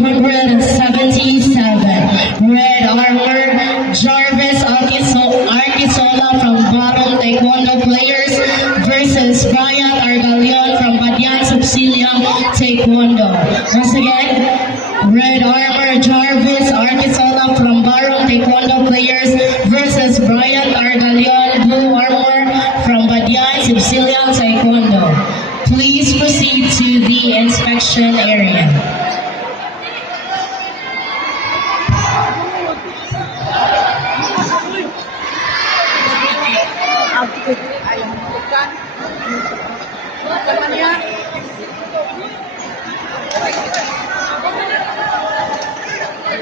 177. Red Armor, Jarvis Arquisola from Barong Taekwondo Players versus Brian Argalion from Badian Subsiliang Taekwondo. Once again, Red Armor, Jarvis Arquisola from Barong Taekwondo Players versus Brian Argalion, Blue Armor from Badian Subsiliang Taekwondo. Please proceed to the inspection area.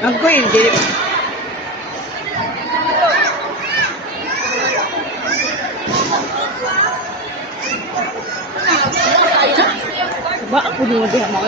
Ako hindi. Ba ako dulu dia mau.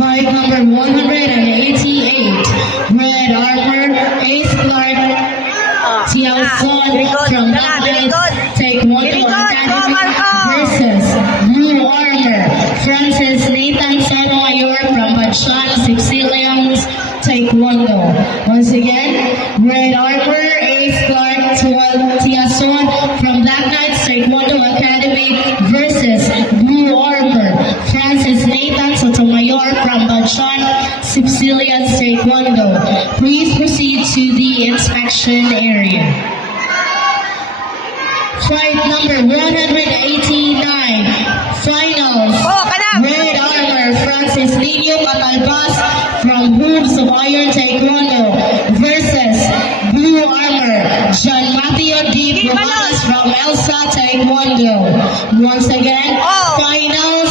Fight number 188, Red Armor, Ace Clark, Tiaoson from Backlight Taekwondo Academy versus Blue Armor, Francis Nathan Sotomayor from Badshan Subsiliang Taekwondo. Once again, Red Armor, Ace Clark, Tiaoson from Backlight Taekwondo Academy versus Blue Armor, Francis Nathan Sotomayor from Badshan Subsiliang Taekwondo. Please proceed to the inspection area. Fight number 189, finals. Red Armor, Francis Nino Catalbas from Hooves of Iron Taekwondo versus Blue Armor, John Matthew D. Rojas from Elsa Taekwondo. Once again, finals.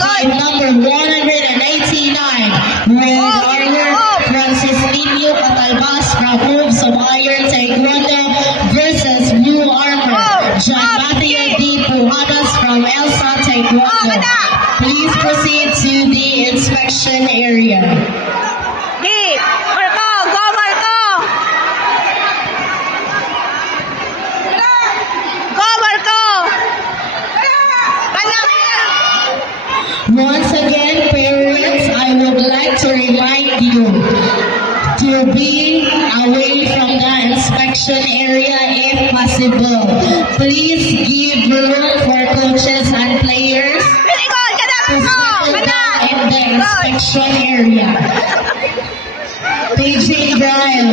Fight number 189, Red Armor, Francis Nino Catalbas from Hooves of Iron Taekwondo versus Blue Armor, John Matthew D. Pujadas from Elsa Taekwondo. Please proceed to the inspection area. Once again, parents, I would like to remind you to be away from the inspection area if possible. Please give room for coaches and players to settle down in the inspection area. PJ Brian.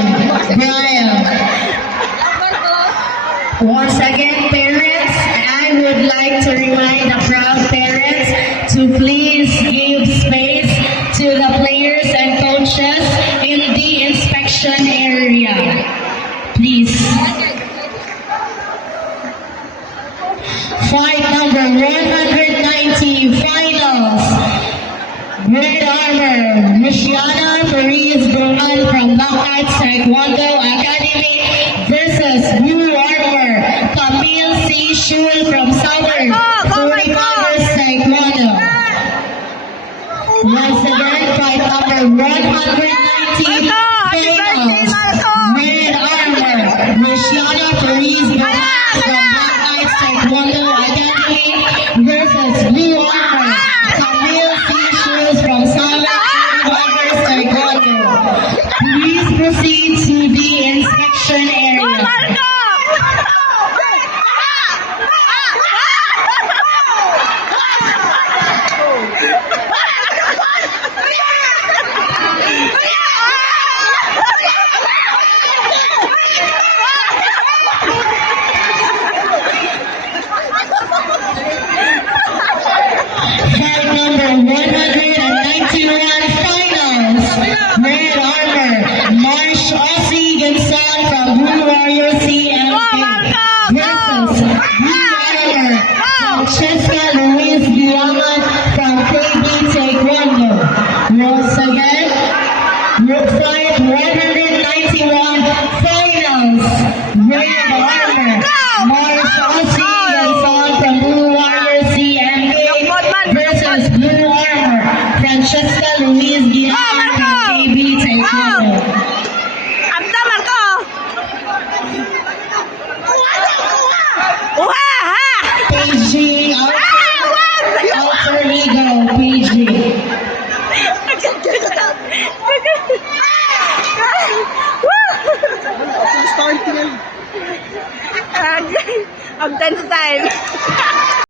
Once again, parents, I would like to remind the proud parents to please give space to the players and coaches in the inspection area. Please. Fight number 190, finals. Red Armor, Michiana Fariz Brunan from Backlight Taekwondo Academy versus Blue Armor, Camille C. Shul from Southern 45ers Taekwondo. Once again, fight number 190, finals. Red Armor, Michiana Fariz Brunan from Backlight Taekwondo Academy versus Blue Armor, Camille C. Shul from Southern 45ers Taekwondo. Please proceed to the inspection area. Blue Armor, Francesca Luis Guillaman from KB Taekwondo. Once again, Group Fight 191 Finals. Red Armor, Marshall C. Gonzalez from Blue Armor CMK versus Blue Armor, Francesca Luis Guillaman from KB Taekwondo. Abda, Marco! Uha, ha! PG, Alter Ego, PG. Ang tense time.